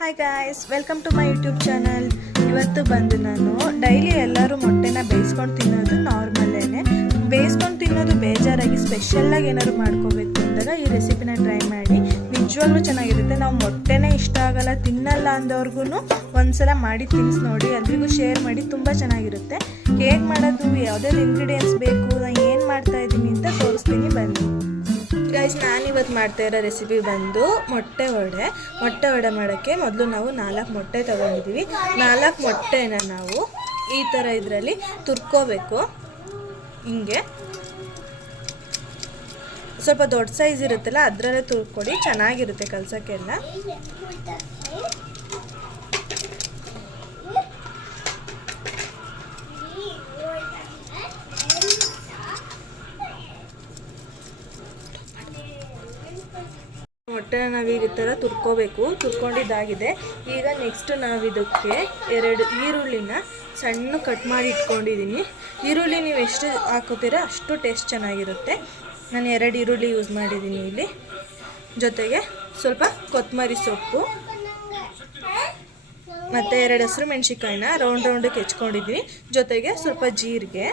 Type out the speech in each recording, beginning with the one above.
Hi guys, welcome to my YouTube channel. ಇವತ್ತು ಬಂದು ನಾನು ಡೈಲಿ ಎಲ್ಲರೂ ಮೊಟ್ಟೆನ ಬೇಯಿಸ್ಕೊಂಡು ತಿನ್ನೋದು ನಾರ್ಮಲ್ಲೇನೆ. ಬೇಯಿಸ್ಕೊಂಡು ತಿನ್ನೋದು ಬೇಜಾರಾಗಿ ಸ್ಪೆಷಲ್ಲಾಗಿ ಏನಾದ್ರು ಮಾಡ್ಕೋಬೇಕು ಅಂದಾಗ ಈ ರೆಸಿಪಿನ ಟ್ರೈ ಮಾಡಿ. ನಿಜವಾಗ್ಲೂ ಚೆನ್ನಾಗಿರುತ್ತೆ. ನಾವು ಮೊಟ್ಟೆನೇ ಇಷ್ಟ ಆಗಲ್ಲ, ತಿನ್ನಲ್ಲ ಅಂದವ್ರಿಗೂ ಒಂದ್ಸಲ ಮಾಡಿ ತಿನ್ನಿಸಿ ನೋಡಿ, ಎಲ್ರಿಗೂ ಶೇರ್ ಮಾಡಿ. ತುಂಬ ಚೆನ್ನಾಗಿರುತ್ತೆ. ಹೇಗೆ ಮಾಡೋದು, ಯಾವುದ್ಯಾವ್ದು ಇಂಗ್ರೀಡಿಯೆಂಟ್ಸ್ ಬೇಕು, ನಾನು ಏನು ಮಾಡ್ತಾಯಿದ್ದೀನಿ ಅಂತ ತೋರಿಸ್ತೀನಿ ಬನ್ನಿ. ಗೈಸ್, ನಾನಿವತ್ತು ಮಾಡ್ತಾ ಇರೋ ರೆಸಿಪಿ ಬಂದು ಮೊಟ್ಟೆ ವಡೆ ಮಾಡೋಕ್ಕೆ ಮೊದಲು ನಾವು 4 ಮೊಟ್ಟೆ ತೊಗೊಂಡಿದ್ದೀವಿ. 4 ಮೊಟ್ಟೆನ ನಾವು ಈ ಥರ ಇದರಲ್ಲಿ ತುರ್ಕೋಬೇಕು. ಹಿಂಗೆ ಸ್ವಲ್ಪ ದೊಡ್ಡ ಸೈಜ್ ಇರುತ್ತಲ್ಲ ಅದರಲ್ಲೇ ತುರ್ಕೊಡಿ, ಚೆನ್ನಾಗಿರುತ್ತೆ ಕಲ್ಸೋಕ್ಕೆಲ್ಲ. ಮೊಟ್ಟೆನ ನಾವೀಗ ಈ ಥರ ತುರ್ಕೊಂಡಿದ್ದಾಗಿದೆ. ಈಗ ನೆಕ್ಸ್ಟ್ ನಾವು ಇದಕ್ಕೆ 2 ಈರುಳ್ಳಿನ ಸಣ್ಣ ಕಟ್ ಮಾಡಿ ಇಟ್ಕೊಂಡಿದ್ದೀನಿ. ಈರುಳ್ಳಿ ನೀವು ಎಷ್ಟು ಹಾಕೋತೀರ ಅಷ್ಟು ಟೇಸ್ಟ್ ಚೆನ್ನಾಗಿರುತ್ತೆ. ನಾನು 2 ಈರುಳ್ಳಿ ಯೂಸ್ ಮಾಡಿದ್ದೀನಿ ಇಲ್ಲಿ. ಜೊತೆಗೆ ಸ್ವಲ್ಪ ಕೊತ್ತಂಬರಿ ಸೊಪ್ಪು ಮತ್ತು 2 ಹಸಿರು ಮೆಣಸಿನ್ಕಾಯಿನ ರೌಂಡಿಗೆ ಹೆಚ್ಕೊಂಡಿದ್ದೀನಿ. ಜೊತೆಗೆ ಸ್ವಲ್ಪ ಜೀರಿಗೆ,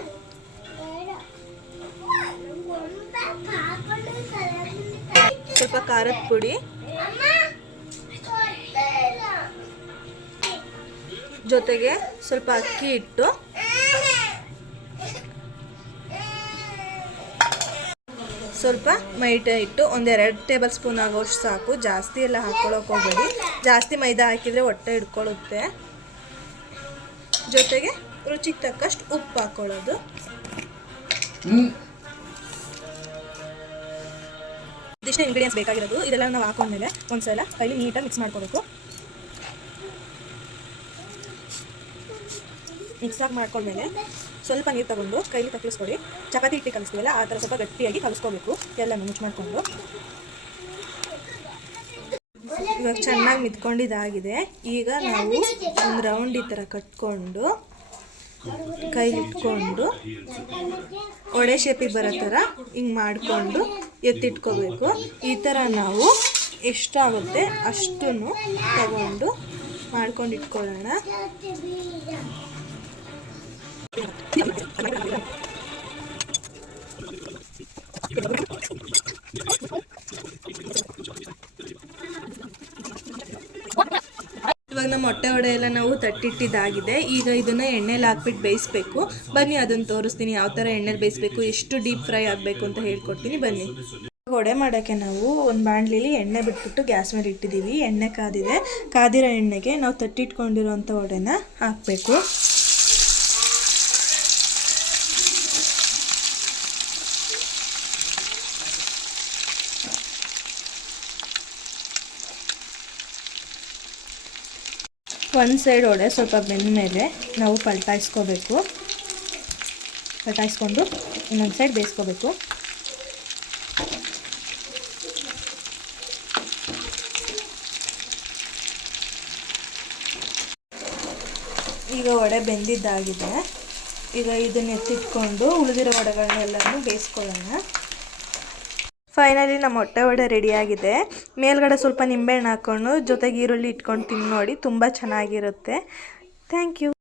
ಸ್ವಲ್ಪ ಖಾರದ ಪುಡಿ, ಜೊತೆಗೆ ಸ್ವಲ್ಪ ಅಕ್ಕಿ ಹಿಟ್ಟು, ಸ್ವಲ್ಪ ಮೈದಾ ಹಿಟ್ಟು, 1-2 ಟೇಬಲ್ ಸ್ಪೂನ್ ಆಗೋಷ್ಟು ಸಾಕು. ಜಾಸ್ತಿ ಎಲ್ಲ ಹಾಕ್ಕೊಳ್ಳೋಕೆ ಹೋಗಬೇಡಿ, ಜಾಸ್ತಿ ಮೈದಾ ಹಾಕಿದರೆ ಹೊಟ್ಟೆ ಹಿಡ್ಕೊಳ್ಳುತ್ತೆ. ಜೊತೆಗೆ ರುಚಿಗೆ ತಕ್ಕಷ್ಟು ಉಪ್ಪು ಹಾಕ್ಕೊಳ್ಳೋದು. ಇದಿಷ್ಟು ಇಂಗ್ರೀಡಿಯೆಂಟ್ಸ್ ಬೇಕಾಗಿರೋದು. ಇದೆಲ್ಲ ನಾವು ಹಾಕೊಂಡ್ಮೇಲೆ ಒಂದ್ಸಲ ಕೈಲಿ ನೀಟಾಗಿ ಮಿಕ್ಸ್ ಮಾಡ್ಕೋಬೇಕು. ಮಾಡ್ಕೊಂಡ್ಮೇಲೆ ಸ್ವಲ್ಪ ನೀರು ತಗೊಂಡು ಕೈಲಿ ಕಲಿಸ್ಕೊಡಿ. ಚಪಾತಿ ಹಿಟ್ಟು ಕಲಿಸ್ತೀವಲ್ಲ ಆ ಥರ ಸ್ವಲ್ಪ ಗಟ್ಟಿಯಾಗಿ ಕಲಿಸ್ಕೋಬೇಕು. ಎಲ್ಲ ಮುಚ್ಚಿ ಮಾಡಿಕೊಂಡು ಇವಾಗ ಚೆನ್ನಾಗಿ ಮಿತ್ಕೊಂಡಿದ್ದಾಗಿದೆ. ಈಗ ನಾವು ಒಂದು ರೌಂಡ್ ಈ ಥರ ಕಟ್ಕೊಂಡು ಕೈಲಿಟ್ಕೊಂಡು ಒಡೆ ಶೇಪಿಗೆ ಬರೋ ಥರ ಹಿಂಗೆ ಮಾಡಿಕೊಂಡು ಎತ್ತಿಟ್ಕೋಬೇಕು. ಈ ಥರ ನಾವು ಎಷ್ಟಾಗುತ್ತೆ ಅಷ್ಟನ್ನು ತಗೊಂಡು ಮಾಡ್ಕೊಂಡು ಇಟ್ಕೊಳ್ಳೋಣ. ಇವಾಗ ನಮ್ಮ ಮೊಟ್ಟೆ ವಡೆ ಎಲ್ಲ ನಾವು ತಟ್ಟಿಟ್ಟಿದ್ದಾಗಿದೆ. ಈಗ ಇದನ್ನು ಎಣ್ಣೆಲಿ ಹಾಕ್ಬಿಟ್ಟು ಬೇಯಿಸ್ಬೇಕು. ಬನ್ನಿ ಅದನ್ನು ತೋರಿಸ್ತೀನಿ ಯಾವ ಥರ ಎಣ್ಣೆಲಿ ಬೇಯಿಸ್ಬೇಕು, ಎಷ್ಟು ಡೀಪ್ ಫ್ರೈ ಆಗಬೇಕು ಅಂತ ಹೇಳ್ಕೊಡ್ತೀನಿ ಬನ್ನಿ. ವಡೆ ಮಾಡೋಕ್ಕೆ ನಾವು ಒಂದು ಬಾಣಲಿಲಿ ಎಣ್ಣೆ ಬಿಟ್ಬಿಟ್ಟು ಗ್ಯಾಸ್ ಮೇಲೆ ಇಟ್ಟಿದ್ದೀವಿ. ಎಣ್ಣೆ ಕಾದಿದೆ. ಕಾದಿರೋ ಎಣ್ಣೆಗೆ ನಾವು ತಟ್ಟಿಟ್ಕೊಂಡಿರೋಂಥ ವಡೆನ ಹಾಕಬೇಕು. ಒಂದು ಸೈಡ್ ವಡೆ ಸ್ವಲ್ಪ ಬೆಂದ ಮೇಲೆ ನಾವು ಪಲ್ಟಾಯಿಸ್ಕೊಂಡು ಇನ್ನೊಂದು ಸೈಡ್ ಬೇಯಿಸ್ಕೋಬೇಕು. ಈಗ ವಡೆ ಬೆಂದಿದ್ದಾಗಿದೆ. ಈಗ ಇದನ್ನ ಎತ್ತಿಟ್ಕೊಂಡು ಉಳಿದಿರೋ ವಡೆಗಳನ್ನೆಲ್ಲನೂ ಬೇಯಿಸ್ಕೊಳ್ಳೋಣ. ಫೈನಲಿ ನಮ್ಮ ಮೊಟ್ಟೆ ವಡೆ ರೆಡಿಯಾಗಿದೆ. ಮೇಲ್ಗಡೆ ಸ್ವಲ್ಪ ನಿಂಬೆಹಣ್ಣು ಹಾಕ್ಕೊಂಡು ಜೊತೆಗೆ ಈರುಳ್ಳಿ ಇಟ್ಕೊಂಡು ತಿಂದು ನೋಡಿ, ತುಂಬ ಚೆನ್ನಾಗಿರುತ್ತೆ. Thank you.